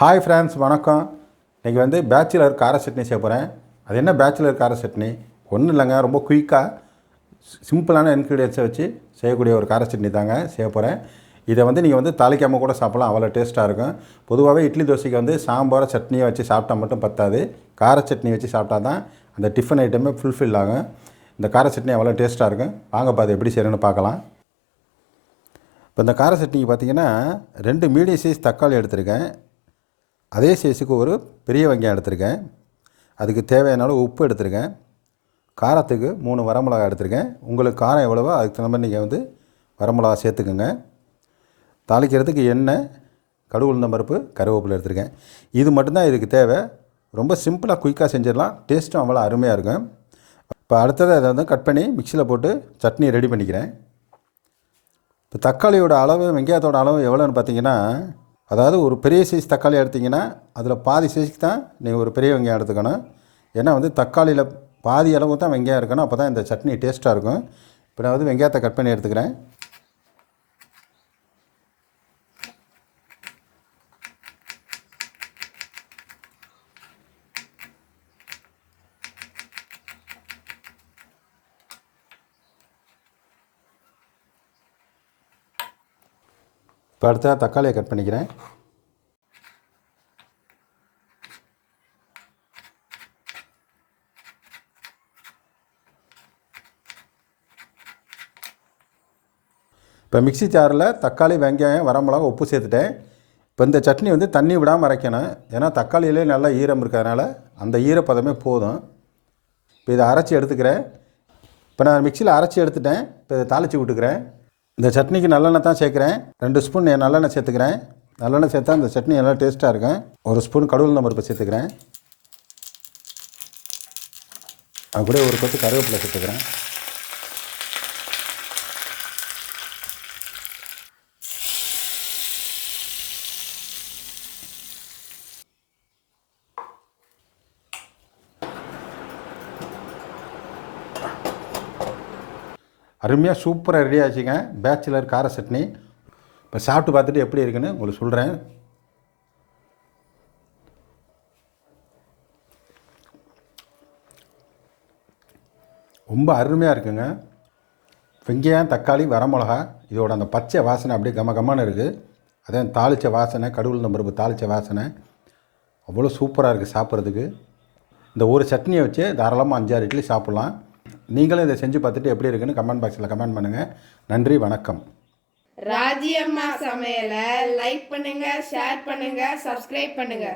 Hi friends, வணக்கம். இன்றைக்கி வந்து பேச்சுலர் கார சட்னி செய்ய போகிறேன். அது என்ன பேச்சுலர் கார சட்னி? ஒன்றும் இல்லைங்க, ரொம்ப குயிக்காக சிம்பிளான இன்க்ரீடியன்ஸை வச்சு செய்யக்கூடிய ஒரு கார சட்னி தாங்க செய்ய போகிறேன். இதை வந்து நீங்கள் வந்து தாளிக்காமல் கூட சாப்பிட்லாம், அவ்வளோ டேஸ்ட்டாக இருக்கும். பொதுவாகவே இட்லி தோசைக்கு வந்து சாம்பாரை சட்னியை வச்சு சாப்பிட்டா மட்டும் பத்தாது, கார சட்னி வச்சு சாப்பிட்டா தான் அந்த டிஃபன் ஐட்டமே ஃபுல்ஃபில் ஆகும். இந்த கார சட்னி அவ்வளோ டேஸ்ட்டாக இருக்கும். வாங்கப்பா அதை எப்படி செய்யணும்னு பார்க்கலாம். இப்போ இந்த கார சட்னிக்கு பார்த்திங்கன்னா 2 மீடியம் சைஸ் தக்காளி எடுத்திருக்கேன். அதே சைஸுக்கு ஒரு பெரிய வெங்காயம் எடுத்திருக்கேன். அதுக்கு தேவையான அளவு உப்பு எடுத்திருக்கேன். காரத்துக்கு 3 வரமிளகா எடுத்திருக்கேன். உங்களுக்கு காரம் எவ்வளவோ அதுக்கு தகுந்த மாதிரி நீங்கள் வந்து வரமிளகா சேர்த்துக்குங்க. தாளிக்கிறதுக்கு எண்ணெய், கடுகு, உளுந்தம் பருப்பு, கருவேப்பிலை எடுத்திருக்கேன். இது மட்டும்தான் இதுக்கு தேவை. ரொம்ப சிம்பிளாக குயிக்காக செஞ்சிடலாம். டேஸ்ட்டும் அவ்வளோ அருமையாக இருக்கும். இப்போ அடுத்தது அதை வந்து கட் பண்ணி மிக்சியில் போட்டு சட்னி ரெடி பண்ணிக்கிறேன். இப்போ தக்காளியோட அளவு, வெங்காயத்தோட அளவு எவ்வளோன்னு பார்த்தீங்கன்னா, அதாவது ஒரு பெரிய சைஸ் தக்காளி எடுத்திங்கன்னா அதில் பாதி சைஸ்க்கு தான் நீங்கள் ஒரு பெரிய வெங்காயம் எடுத்துக்கணும். ஏன்னா வந்து தக்காளியில் பாதி அளவு தான் வெங்காயம் இருக்கணும், அப்போ தான் இந்த சட்னி டேஸ்ட்டாக இருக்கும். இப்போ நான் வந்து வெங்காயத்தை கட் பண்ணி எடுத்துக்கிறேன். இப்போ அடுத்த தக்காளியை கட் பண்ணிக்கிறேன். இப்போ மிக்ஸி ஜாரில் தக்காளி, வெங்காயம், வரமிளகா, உப்பு சேர்த்துட்டேன். இப்போ இந்த சட்னி வந்து தண்ணி விடாமல் அரைக்கணும். ஏன்னா தக்காளியிலே நல்லா ஈரம் இருக்கிறதுனால அந்த ஈரப்பதமே போதும். இப்போ இதை அரைச்சி எடுத்துக்கிறேன். இப்போ நான் மிக்சியில் அரைச்சி எடுத்துட்டேன். இப்போ இதை தாளித்து விட்டுக்கிறேன். இந்த சட்னிக்கு நல்லெண்ணெய் தான் சேர்க்குறேன். 2 ஸ்பூன் நல்லெண்ணெய் சேர்த்துக்கிறேன். நல்லெண்ணெய் சேர்த்தா இந்த சட்னி நல்லா டேஸ்ட்டாக இருக்கும். 1 ஸ்பூன் கடுகு, உளுந்தம் பருப்பு சேர்த்துக்கிறேன். அது கூட ஒரு கொத்து கருவேப்பிலை சேர்த்துக்கிறேன். அருமையாக சூப்பராக ரெடி ஆச்சுங்க பேச்சுலர் கார சட்னி. இப்போ சாப்பிட்டு பார்த்துட்டு எப்படி இருக்குன்னு உங்களுக்கு சொல்கிறேன். ரொம்ப அருமையாக இருக்குங்க. வெங்காயம், தக்காளி, வரமிளகா, இதோட அந்த பச்சை வாசனை அப்படியே கமகமான இருக்குது. அதே தாளித்த வாசனை, கடுகு, உளுந்தம் பருப்பு தாளித்த வாசனை அவ்வளோ சூப்பராக இருக்குது சாப்பிட்றதுக்கு. இந்த ஒரு சட்னியை வச்சு தாராளமாக 5-6 இட்லி சாப்பிட்லாம். நீங்களும் இதை செஞ்சு பார்த்துட்டு எப்படி இருக்குன்னு கமெண்ட் பாக்ஸில் கமெண்ட் பண்ணுங்கள். நன்றி, வணக்கம். ராஜி அம்மா சமையலை லைக் பண்ணுங்க, ஷேர் பண்ணுங்க, சப்ஸ்கிரைப் பண்ணுங்க.